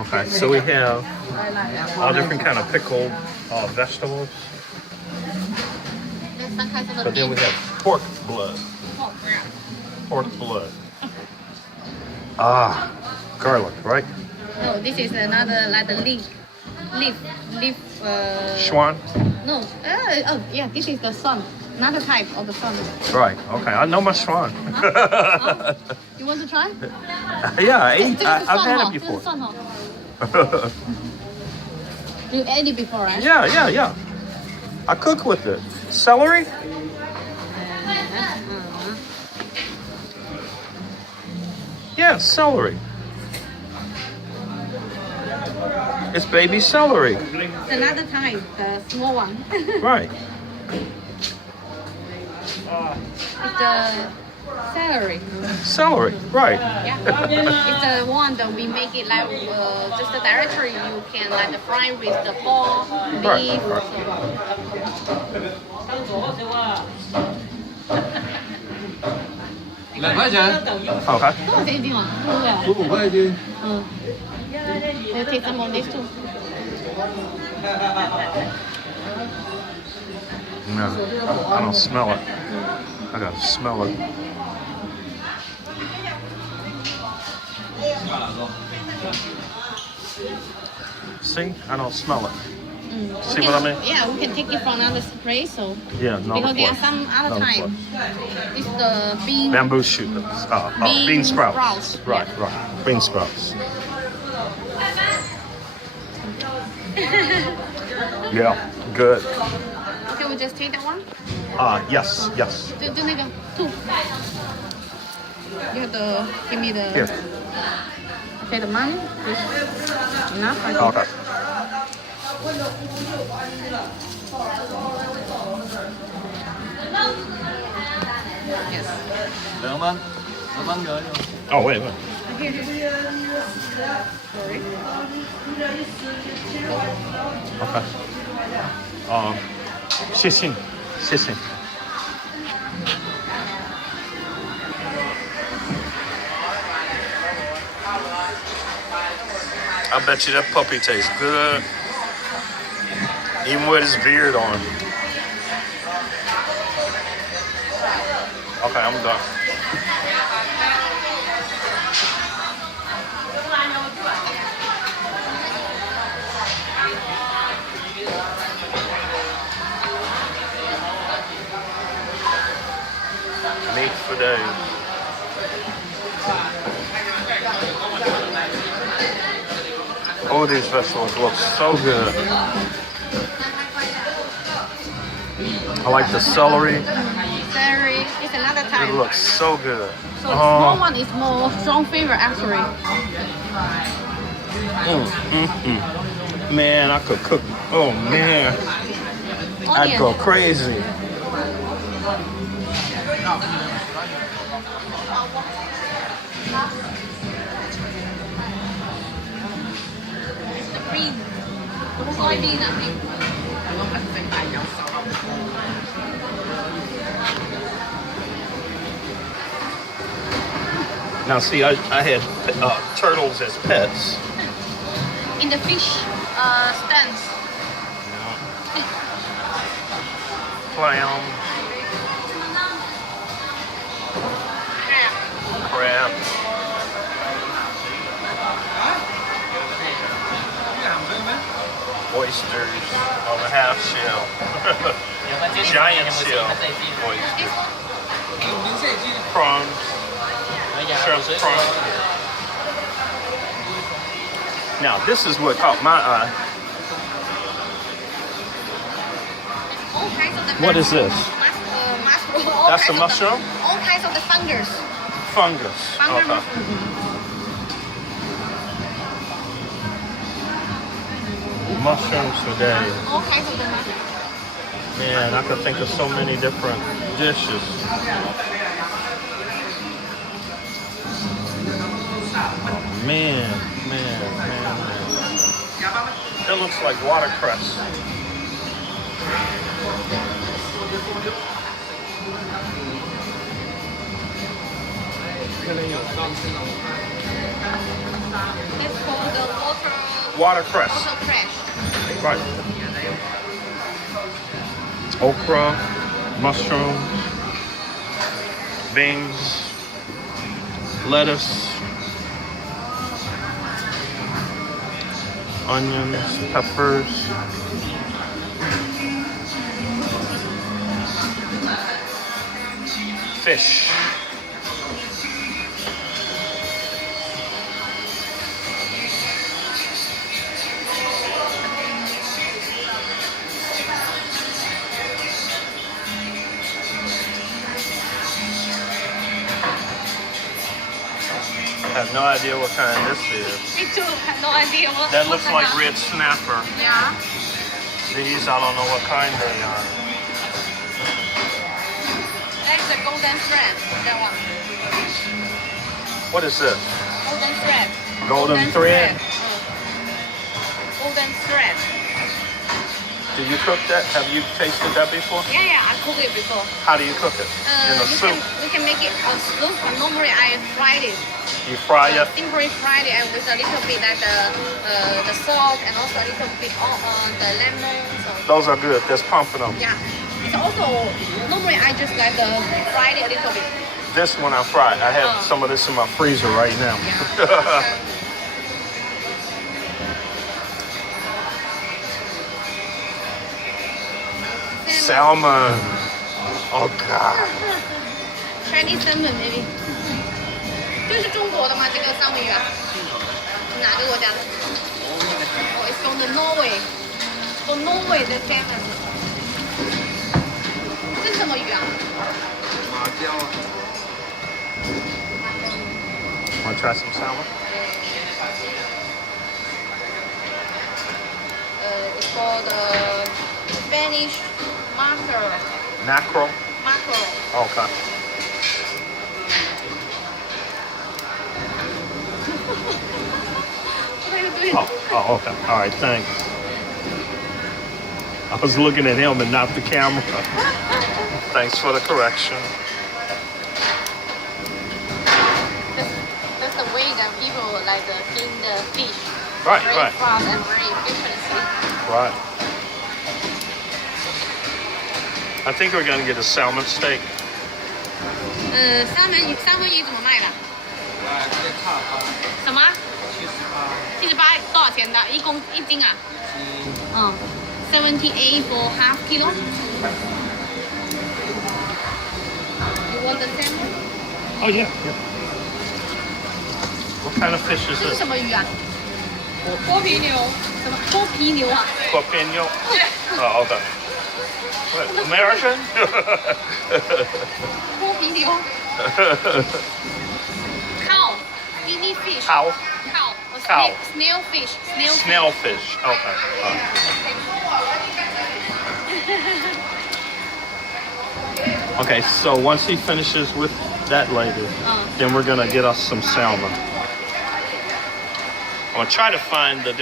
Okay, so we have all different kind of pickled vegetables. But then we have pork blood. Pork blood. Ah, garlic, right? No, this is another like the leaf. Schwan? No. Oh, yeah. This is the sun. Another type of the sun. Right. Okay, I know my schwan. You want to try? Yeah, I've had it before. You ate it before, right? Yeah. I cook with it. Celery? Yeah, celery. It's baby celery. It's another type, the small one. Right. It's the celery. Celery, right. Yeah. It's the one that we make it like just the directory. You can like the fry with the pork, beef. Right. Okay. 多少钱一斤啊？15块一斤。嗯。We'll take some of this too. No, I don't smell it. I gotta smell it. See, I don't smell it. See what I mean? Yeah, we can take it from another spray. So Yeah, no. because there are some other time. It's the bean. Bamboo shoot. Bean sprouts. Right. Bean sprouts. Yeah, good. Can we just take that one? Yes. 就那个 two. You have to give me the. Here. Okay, the money is enough. I think. Okay. Yes. Oh, wait. Here. Sorry. Okay. 谢谢。I bet you that puppy tastes good, even with his beard on. Okay, I'm done. Meat for days. Oh, these vegetables look so good. I like the celery. Celery is another It type. looks so good. So the small one is more strong flavor actually. Man, I could cook. Oh man, I'd go crazy. Bean. Soybean. Now see, I had turtles as pets. In the fish stands. Clown. Crab. Oysters on the half shell. Giant shell. Oysters. Prawns. Shrimp prawns. Now this is what caught my eye. All kinds of the What is this? mushroom. That's a mushroom? All kinds of the fungus. Fungus. Fungus. Okay. Mushrooms today. All kinds of the mushrooms. Man, I could think of so many different dishes. Oh, man. That looks like watercress. That's called the water Watercress. Also fresh. Right. Okra, mushrooms, beans, lettuce, onions, peppers. Fish. I have no idea what kind this is. Me too. I have no idea what. That what looks the like hell. red snapper. Yeah. These, I don't know what kind they are. That's the golden thread. That one. What is this? Golden thread. Golden thread? Golden thread. Do you cook that? Have you tasted that before? Yeah, I cooked it before. How do you cook it? In a soup? We can make it a soup, but normally I fried it. You fry it? Simply fried it and with a little bit like the salt and also a little bit on the lemon. So. Those are good. That's pumping them. Yeah. It's also normally I just like fried it a little bit. This one I fried. I have some of this in my freezer right now. Yeah. Salmon. Oh God. Chinese salmon maybe. 这是中国的吗？这个三文鱼啊？哪个国家的？哦、it's from the Norway. From Norway the salmon. 这是什么鱼啊？马椒。Want to try some salmon? It's called Spanish mackerel. Mackerel? Mackerel. Okay. What are you doing? Oh, okay. All right, thanks. I was looking at him and not the camera. Thanks for the correction. That's the way that people like clean the fish. Right, very right. fast and very efficiently. Right. I think we're gonna get a salmon steak. 三文鱼怎么卖的？这差8，什么78 ？78多少钱的？一斤啊？嗯，78 for half kilo. You want the salmon? Oh yeah. What kind of fish is 这是 this? 什么鱼啊？剥皮牛。什么？剥皮牛啊？ Copeño? Oh, okay. What, American? 剥皮牛。Cow. Guinea fish. Cow? Cow. Cow. Snail fish. Snail fish. Okay. Okay, so once he finishes with that lady, then we're gonna get us some salmon. I'm gonna try to find the